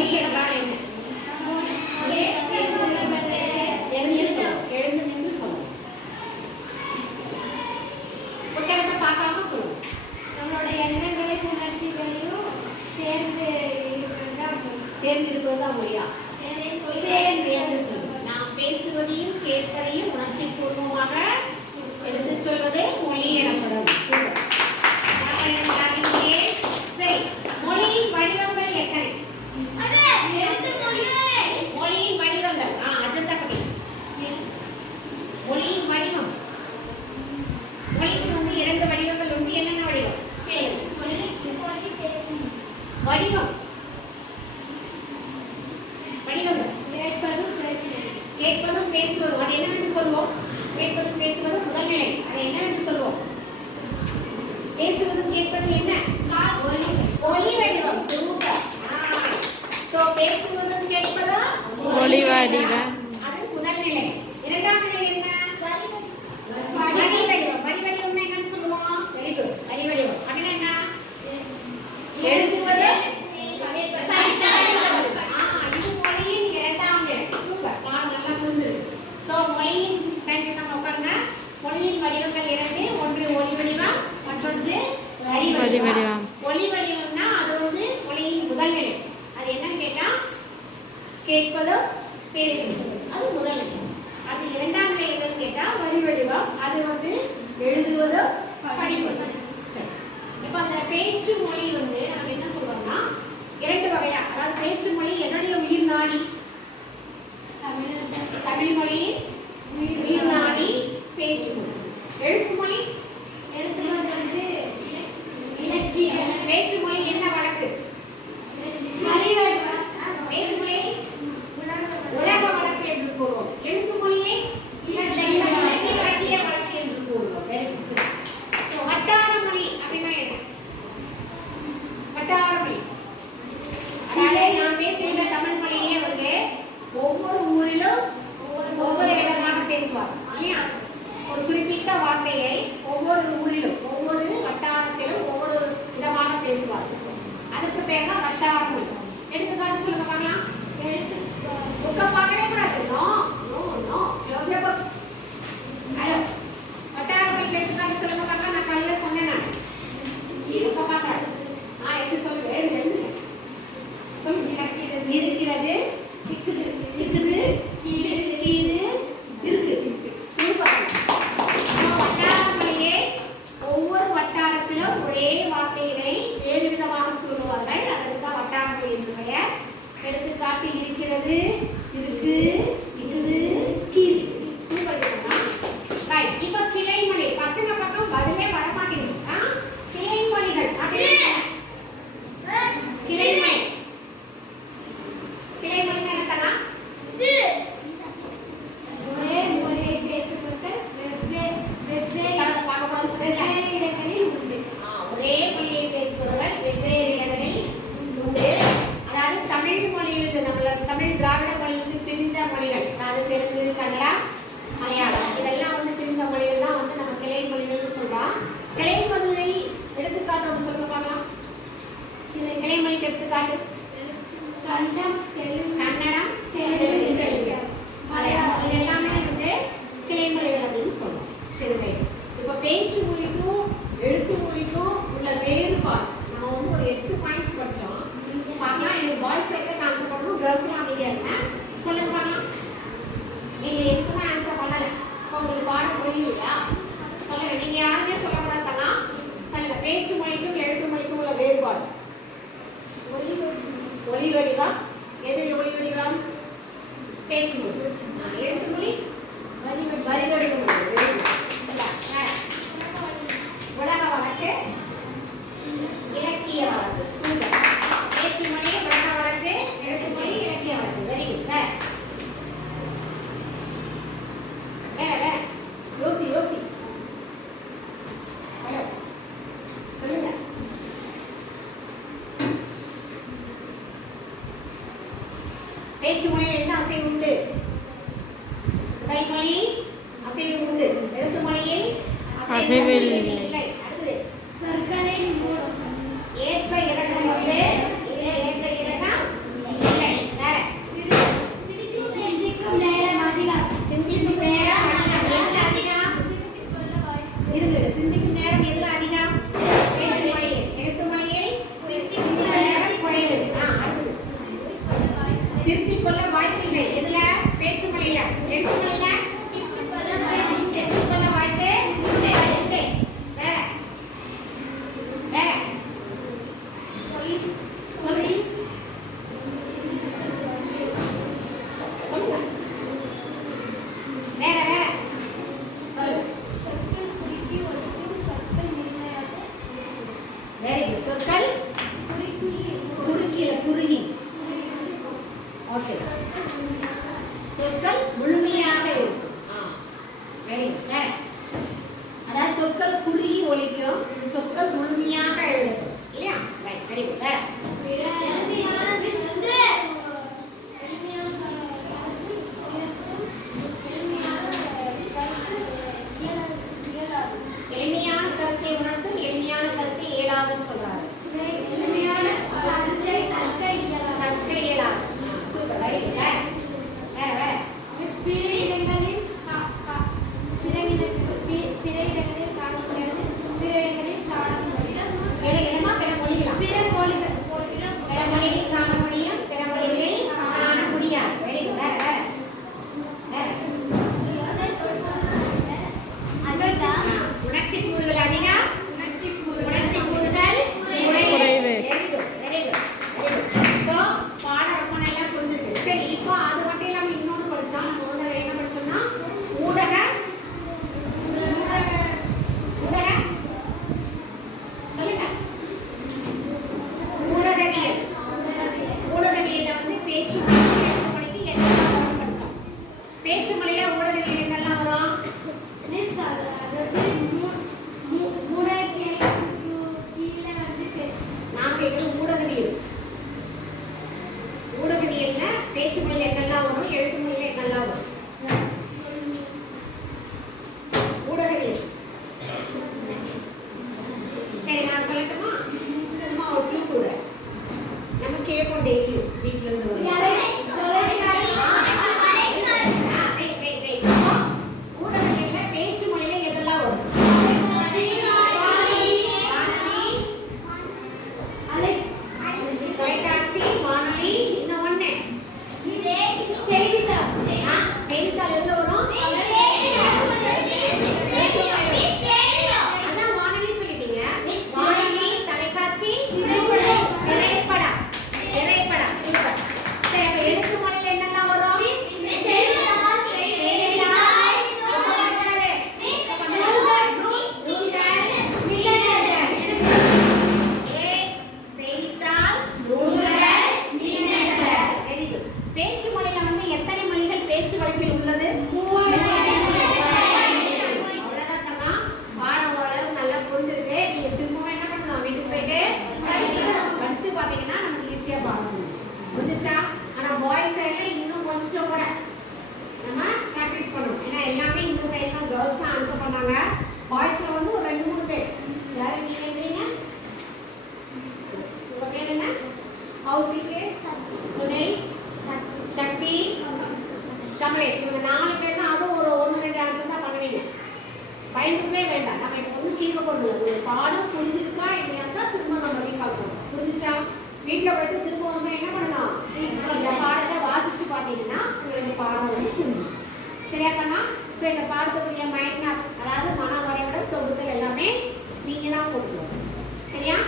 மொழி என்றால் என்ன? எழுந்து நின்று சொல்லணும். புத்தகத்தை பார்க்காம சொல்லணும். நம்மளோட எண்ணங்களை உணர்ச்சிகளையும் சேர்ந்து இருப்பது தான் மொழியா? சேர்ந்து சொல்லணும். நாம் பேசுவதையும் கேட்பதையும் உணர்ச்சி பூர்வமாக எடுத்து சொல்வதே மொழி எனப்படும். சரி, மொழியின் வடிவங்கள் எத்தனை? மொழியின் வடிவங்கள் அஜந்தா கவி. மொழியின் வடிவம், மொழிக்கு வந்து 2 வடிவங்கள் உண்டு. என்னென்ன வடிவம்? வடிவம் வடிவங்கள் கேட்பதும் பேசுவதும். அது என்னவென்று சொல்வோம்? கேட்பதும் பேசுவதும் முதல் நிலை. அதை என்னவென்று சொல்வோம்? பேசுவதும் கேட்பதும் என்ன? ஒலி வடிவம். சூப்பர். சோ பேசுவதும் கேட்பதும் ஒலி வடிவம். அது முதல் நிலை. இரண்டாம் நிலை என்ன? வரி வடிவம். வரி வடிவம் என்னன்னு சொல்லுவோம்? Very good. வரி வடிவம் அப்படின்னா என்ன? எழுதுவது இது மொழியின் இரண்டாம் நிலை. சூப்பர். நல்லா புரிஞ்சுது. சோ மொழியின் டைம் உட்காருங்க. மொழியின் வடிவங்கள் 2. ஒன்று ஒலி வடிவம், மற்றொன்று வரி வடிவம். ஒலி வடிவம்னா அது வந்து மொழியின் முதல் நிலை. அது என்னன்னு கேட்டா கேட்பதும் பேசுவதும், அது முதல் நிலை. அது இரண்டாம் நிலை என்னன்னு கேட்டா வரி வடிவம், அது வந்து எழுதுவதும் படிப்பதும். சரி, இப்போ அந்த பேச்சு மொழி வந்து நம்ம என்ன சொல்றோம்னா 2 வகையா. அதாவது பேச்சு மொழி எதனுடைய உயிர் நாடி? தமிழ் மொழி உயிர் நாடி பேச்சு மொழி. எழுத்து மொழி வந்து இலக்கிய. பேச்சு மொழி என்ன வழக்கு? பேச்சு மொழி உலக வழக்கு என்று கூறுவோம். எழுத்து மொழியை இலக்கிய வழக்கு என்று கூறுவோம். Very good. சோ வட்டார மொழி அப்படின்னா என்ன? வட்டார மொழி அதாவது நான் பேசுகிற தமிழ் மொழியே வந்து ஒவ்வொரு ஊரிலும் ஒவ்வொரு விதமாக பேசுவார் இல்லையா? ஒரு குறிப்பிட்ட வார்த்தையை ஒவ்வொரு ஊரிலும் ஒவ்வொரு வட்டாரத்திலும் ஒவ்வொரு விதமாக பேசுவார். அதுக்கு பேர் தான் வட்டார மொழி. எடுத்துக்காட்டு சொல்லுங்க பார்க்கலாம். புக்கை பார்க்கவே கூடாது. No no no close your books. Hello, வட்டார மொழிக்கு எடுத்துக்காட்டு சொல்லுங்க பார்க்கலாம். நான் காலையில சொன்னேன். நான் புக்கை பார்க்காது. எது சொல்லுங்க? சொல்லுங்க. இருக்கிறது, இருக்குது, இருக்குது, கீழே, கீழே, இருக்கு. சூப்பர். வட்டார மொழியே ஒவ்வொரு வட்டாரத்திலும் ஒரே வார்த்தையினை வேறு விதமாக சொல்லுவார்கள். அதற்கு தான் வட்டார மொழி என்று பெயர். எடுத்துக்காட்டு இருக்கிறது, இருக்கு, இருக்குது, கீழே. சூப்பர். இப்ப கிளைமொழி. பசங்க பக்கம் பதிலே வரமாட்டேங்குது. கிளைமொழிகள் அப்படின்னு கிளைமொழி. கிளைமொழி என்னத்தனா? ஒரே மொழியை பேசப்பட்ட வெவ்வேறு இடங்களில் உண்டு. ஒரே மொழியை பேசுபவர்கள் வெவ்வேறு இடங்களில் உண்டு. அதாவது தமிழ் மொழியிலிருந்து நம்மளோட தமிழ் திராவிட மொழியிலிருந்து பிரிந்த மொழிகள், அதாவது தெலுங்கு, கன்னடா, மலையாளம், இதெல்லாம் வந்து பிரிந்த மொழிகள் தான் வந்து நம்ம கிளை மொழிகள்னு சொல்றோம். கிளை மொழியை எடுத்துக்காட்டு நம்ம சொல்ல பார்க்கலாம். கிளை மொழிக்கு எடுத்துக்காட்டு கன்னடம், கன்னடம், தெலுங்கு, மலையாளம், இது எல்லாமே வந்து கிளை மொழிகள் அப்படின்னு சொல்றோம். சரி, ரைட். இப்போ பேச்சு மொழிக்கும் எழுத்து மொழிக்கும் உள்ள வேறுபாடு நம்ம வந்து ஒரு 8 பாயிண்ட்ஸ் படித்தோம். பார்க்கலாம். எனக்கு பாய்ஸ் எல்லாம் ஆன்சர் பண்ணணும், கேர்ள்ஸ்லாம் அமைதியாக இருந்தேன். சொல்லுங்க பார்க்கலாம். நீங்கள் எதுக்குமே ஆன்சர் பண்ணலை. இப்போ உங்களுக்கு பாடம் புரியலையா? சொல்லுங்க. நீங்கள் யாருமே சொல்லக்கூடாதுங்க. சொல்லுங்க. பேச்சு மொழிக்கும் எழுத்து மொழிக்கும் உள்ள வேறுபாடு. ஒலி வடிவம். எது ஒலி வடிவம்? பேச்சு மொழி. எழுத்து மொழி வரி வடிவம். உலக வழக்கு, இலக்கிய வழக்கு. சூப்பர். பேச்சு மொழி உலக வழக்கு, எழுத்து மொழி இலக்கிய வழக்கு. Very good. வேற யோசி யோசி. ஹலோ, சொல்லுங்க. பேச்சு மொழியில் என்ன அசைவு உண்டு? முதல் மொழி அசைவு உண்டு. எழுத்து மொழியில் அசைவு இல்லை. அடுத்தது சொற்களின் ஏற்ற இறக்கம் வந்து இதுல ஏற்ற இறக்கம் எடுத்துக்கொள்ள வாய்ப்பில்லை. எதுல? பேச்சு மொழியில. எழுத்து மொழியில எடுத்துக்கொள்ள வாய்ப்பே இல்லை. வேற வேற சொல்லி சொல்லுங்க. வேற வேற வெரி குட். சொற்கள் குறுகி. ஓகே. சொற்கள் முழுமையாக இருக்கும். Very good. அதாவது சொற்கள் குறுகி ஒலிக்கும், சொற்கள் முழுமையாக எழுதும் இல்லையா? ரைட். Very good. எளிமையான கருத்தை உணர்ந்து எளிமையான கருத்தை இயலாதுன்னு சொல்றாரு. கற்க இயலாது. சூப்பர். Very good. வேற வேற பேச்சு மொழியில என்னெல்லாம் வரும், எழுத்து மொழியில என்னெல்லாம் வரும்? ஊடகவியல். சரி, நான் சொல்லட்டுமா? சும்மா ஒரு க்ளூ கொடுக்குறேன். நம்ம கேட்போம் டெய்லியும் வீட்டில இருந்து ஊடகவியல்ல பேச்சு மொழியில எதெல்லாம் வரும்? தொலைக்காட்சி, வானொலி, இன்னும் ஒண்ணு செய்தித்தாள் எதுல வரும்? அதான் வானொலி சொல்லிட்டீங்க. வானொலி, தொலைக்காட்சி, திரைப்படம். சூப்பர். சரி, அப்ப எழுத்து மொழியில என்னெல்லாம் வரும்? பேச்சு மொழியில வந்து எத்தனை மொழிகள் பேச்சு வழக்கில் உள்ளது? அவ்வளவுதான் தம்மா. பாடம் ஓரளவு நல்லா புரிஞ்சிருக்கு. நீங்க திரும்பவும் என்ன பண்ணணும்? வீட்டுக்கு போயிட்டு படிச்சு பாத்தீங்கன்னா நமக்கு ஈஸியா பாடம் புரிஞ்சுச்சா? ஆனா பாய்ஸ் சைடுல இன்னும் கொஞ்சம் கூட நம்ம ப்ராக்டிஸ் பண்ணணும். ஏன்னா எல்லாமே இந்த சைடுல கேர்ள்ஸ் தான் ஆன்சர் பண்ணாங்க. பாய்ஸ்ல வந்து ஒரு 2-3 பேர். யாரு நீங்க எழுதுறீங்க? உங்க பேர் என்ன? கௌசிக்கு, சுனில், சக்தி, கமலேஷ். இவங்க 4 பேர் தான். அதுவும் ஒரு 1-2 ஆன்சர் தான் பண்ணுவீங்க. பயந்துக்கவே வேண்டாம். நம்ம இப்போ ஒன்றும் கேட்க போகிறது இல்லை. ஒரு பாடம் புரிஞ்சிருக்கா இல்லையா தான் திரும்ப நம்ம ரீகால் பண்ணணும். புரிஞ்சுச்சா? வீட்டில் போயிட்டு திரும்ப வந்து என்ன பண்ணலாம்? இந்த பாடத்தை வாசிச்சு பார்த்தீங்கன்னா உங்களுக்கு பாடம் வந்து புரிஞ்சும். சரியா தானா? ஸோ இந்த பாடத்துக்குரிய மைண்ட் மேப், அதாவது மன வரைபடம், தொகுத்தல் எல்லாமே நீங்கள் தான் போட்டுக்கணும். சரியா?